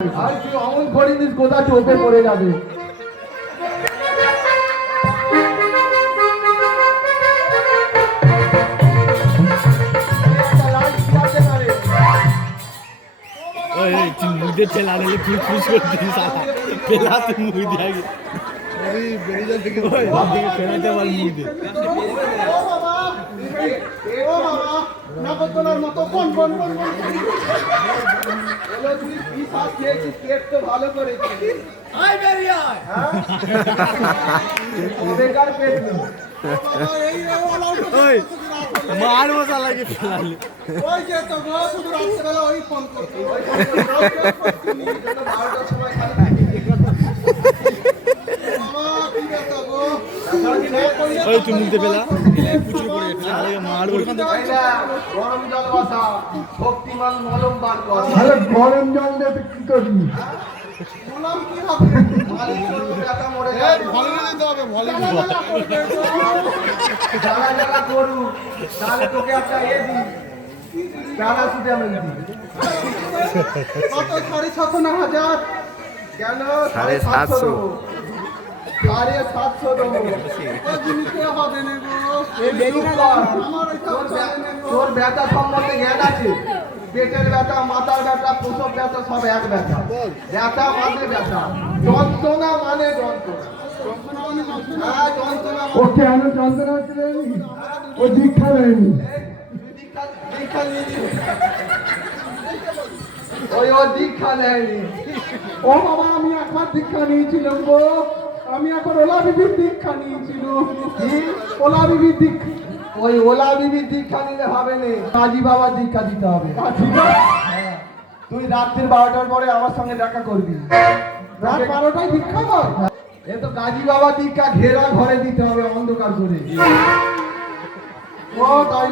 আর তুই অমন করিস কোথা চোখে পড়ে যাবে। मुझे चला रहे खुश खुश कर दी साला पहला तो मुझे दिया गया अरे बेरी जा देखे खेलते वाला मुझे ও বাবা না বদনার মতো কোন কোন কোন কোন এলো তুই কি সাথ খেয়েছিস পেট তো ভালো করে আয় বেরিয়া হ্যাঁ বেকার পেট এই ওই মার মজা লাগে ফেলালে ওই যে তো গো শুধু রাতে বেলা ওই ফোন করতে ওই 12টার সময় খালি ওই তুই মুখতে পেলা পুচু করে ফেলে মার গরম জল বসা শক্তিমান মলম বার কর আরে গরম জল দিয়ে কি করবি মলম কি হবে মালিক টাকা মরে যাবে ভলিনি দিতে হবে ভলিনি জানা জানা করু তাহলে তোকে একটা দি জানা সুদে আমি দি কত 750 না 1000 কেন 750 750 দেবো তোর ব্যথা সম্বন্ধে জ্ঞান আছে পেটের ব্যথা মাথার ব্যথা প্রসব ব্যথা সব এক ব্যথা ব্যথা মানে ব্যথা যন্ত্রণা মানে যন্ত্রণা যন্ত্রণা ও কেন যন্ত্রণা হচ্ছে ও দীক্ষা নেয়নি দীক্ষা নিয়েছি ওই ও দীক্ষা নেয়নি ও বাবা আমি একবার দীক্ষা নিয়েছিলাম গো আমি এখন ওলা বিবির দীক্ষা নিয়েছিল ওলা বিবির দীক্ষা ওই ওলা বিবির দীক্ষা নিলে হবে না কাজী বাবার দীক্ষা দিতে হবে তুই রাত্রির 12টার পরে আমার সঙ্গে দেখা করবি রাত 12টায় দীক্ষা কর এ তো কাজী বাবা দীক্ষা ঘেরা ঘরে দিতে হবে অন্ধকার করে ও তাই